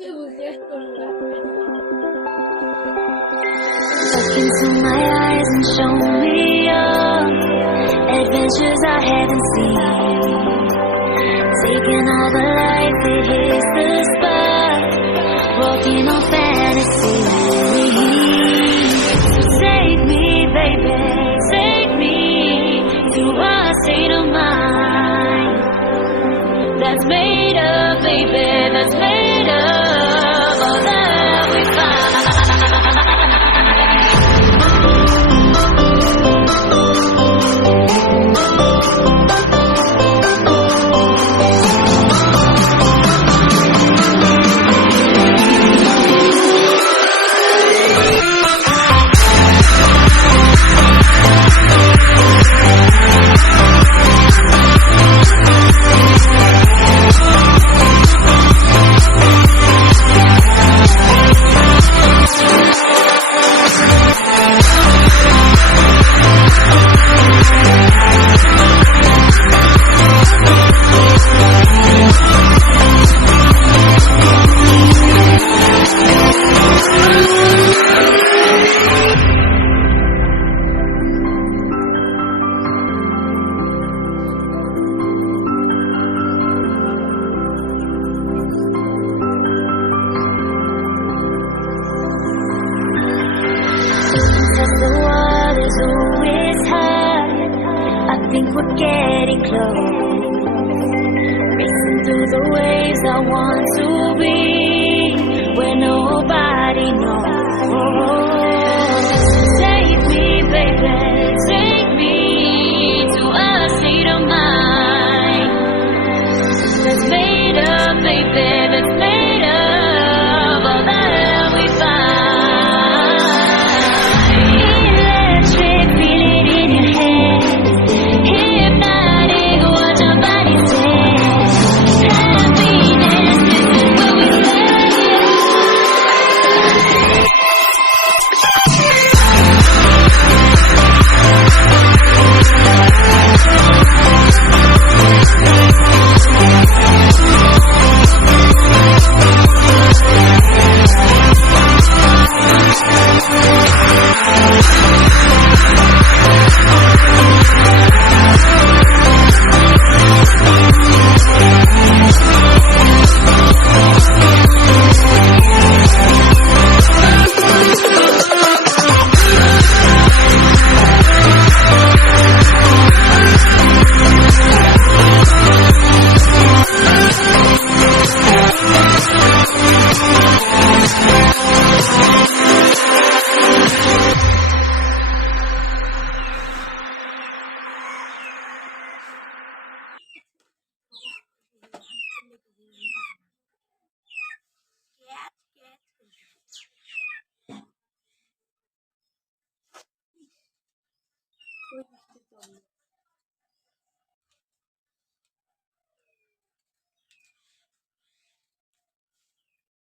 Look into my eyes and show me your adventures I haven't seen. Taking all the light that hits the spot, walking on fantasy. So take me, baby, take me to a state of mind that's made of, baby, that's made of all that we find. The water's always high. I think we're getting close. Racing through the waves, I want to be where nobody knows. Save me, baby.